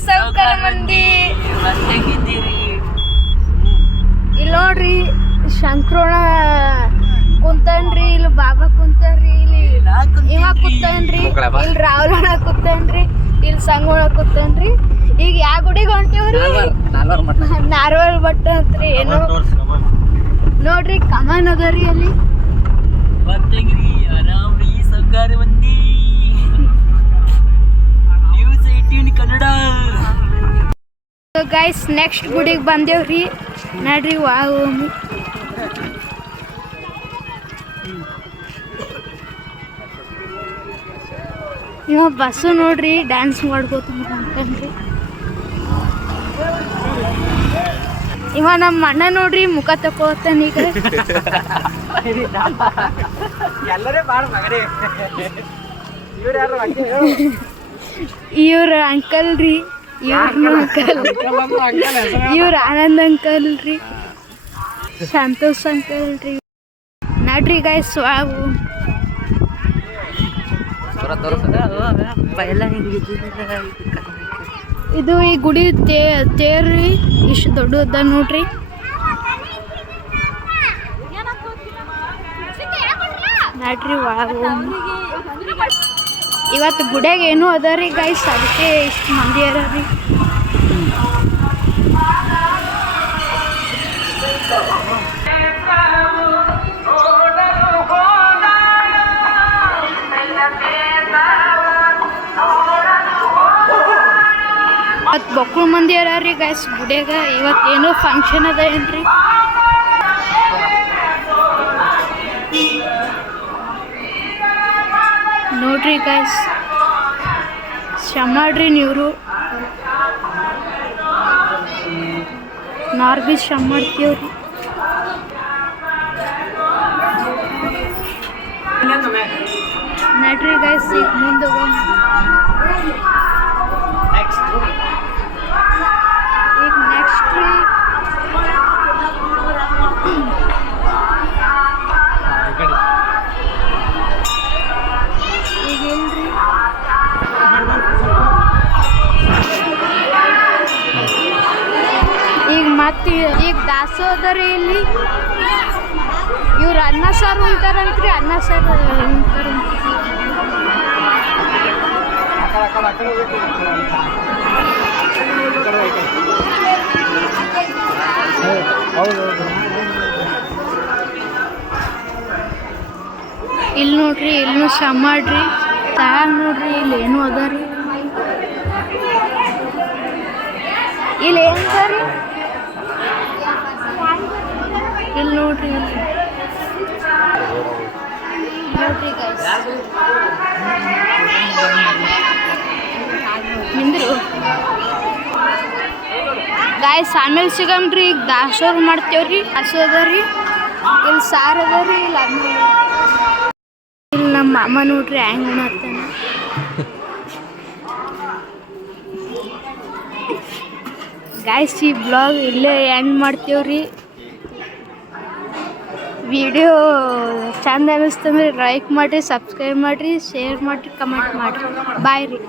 ಸಾವ್ಕಾರ ಮಂದಿ ಇಲ್ಲಿ ನೋಡ್ರಿ ಶಂಕ್ರೋಣ ಕುಂತನ್ರಿ ಇಲ್ಲಿ ಬಾಬಾ ಕುಂತಾನ್ರಿ ಇಲ್ಲಿ ಇವ ಕುಂತನ್ರಿ ಇಲ್ಲಿ ರಾಹುಲಣ್ಣ ಕುಂತನ್ರಿ ಇಲ್ಲಿ ಸಂಗೋಣ ಕುಂತನ್ರಿ ಈಗ ಯಾವ ಗುಡಿಗೆ ಹೊಂಟಿವ್ರಿ ನಾರ್ವಲ್ ಬಟ್ಟ ಅಂತ್ರಿ ಏನೋ ನೋಡ್ರಿ ಕಮಾನ್ ಅದರಿ ಅಲ್ಲಿ ಕನ್ನಡ ಗೈಸ್ ನೆಕ್ಸ್ಟ್ ಗುಡಿಗೆ ಬಂದೇವ್ರಿ ನಡ್ರಿ ವಾಮಿ ಇವ ಬಸ್ಸು ನೋಡ್ರಿ ಡ್ಯಾನ್ಸ್ ಮಾಡ್ಕೋತ ಹೊಂಟನ್ರಿ ಇವ ನಮ್ಮ ಅಣ್ಣ ನೋಡ್ರಿ ಮುಖ ತಕೋತಾನ ಈಗ ಇವ್ರ ಅಂಕಲ್ ರೀ ಇವ್ರ ಆನಂದ್ ಅಂಕಲ್ ರೀ ಸಂತೋಷ್ ಅಂಕಲ್ ರೀ ನಡ್ರಿ ಗೈಸ್ ವಾವು ಇದು ಈ ಗುಡಿ ತೇರ್ರಿ ಇಷ್ಟು ದೊಡ್ಡದ ನೋಡ್ರಿ ನಡ್ರಿ ವಾವು ಇವತ್ತು ಗುಡಿಯಾಗ ಏನೂ ಅದ ರೀ ಗೈಸ್ ಅದಕ್ಕೆ ಇಷ್ಟು ಮಂದಿ ಅದ ರೀ ಇವತ್ತು ಬಕ್ಕಳು ಮಂದಿ ಅದ ರೀ ಗೈಸ್ ಗುಡಿಯಾಗ ಇವತ್ತೇನೋ ಫಂಕ್ಷನ್ ಅದ ಏನ್ರಿ ನೋಡ್ರಿ ಗೈಸ್ ಶ್ರಮಾಡ್ರಿ ನೀವ್ರು ನಾರ್ ಬಿ ಶ್ರಮ ಮಾಡ್ತೀವ್ರಿ ನಡ್ರಿ ಗೈಸ್ ಈಗ ಮುಂದೆ ಈಗ ನೆಕ್ಸ್ಟ್ ರೀ ಈಗ ಇಲ್ರಿ ಈಗ ಮತ್ತೆ ಈಗ ದಾಸೋದರಿ ಇಲ್ಲಿ ಇವ್ರು ಅನ್ನ ಸಾರು ಉಂಟಾರಂತ್ರಿ ಅನ್ನ ಸಾರು ಉಂಟಾರ ಇಲ್ಲಿ ನೋಡ್ರಿ ಇಲ್ಲೂ ಶ್ರಮ ಮಾಡ್ರಿ ತಯಾರ ನೋಡ್ರಿ ಇಲ್ಲಿ ಏನು ಅದ ರೀ ಇಲ್ಲಿ ಏನು ರೀ ಇಲ್ಲಿ ನೋಡ್ರಿ ನೋಡ್ರಿ ಗೈಸ್ ನಿಂದ್ರು ಗಾಯ್ಸ್ ಆಮೇಲೆ ಸಿಗಮ್ರಿ ಈಗ ದಾಸೋರ್ ಮಾಡ್ತೇವ್ರಿ ದಾಸೋದ ರೀ ಇಲ್ಲಿ ಸಾರು ಅದ ರೀ ಇಲ್ಲಿ ಅನ್ನ ಇಲ್ಲಿ ನಮ್ಮ ಅಮ್ಮ ನೋಡ್ರಿ ಹ್ಯಾಂಗ್ ಉಣತ್ತಾನ ಗಾಯ್ಸ್ ಈ ಬ್ಲಾಗ್ ಇಲ್ಲೇ ಎಂಡ್ ಮಾಡ್ತೇವ್ರಿ ವಿಡಿಯೋ ಚಂದ ಅನ್ನಿಸ್ತಂದ್ರೆ ಲೈಕ್ ಮಾಡಿರಿ ಸಬ್ಸ್ಕ್ರೈಬ್ ಮಾಡಿರಿ ಶೇರ್ ಮಾಡಿರಿ ಕಮೆಂಟ್ ಮಾಡಿರಿ ಬಾಯ್ ರೀ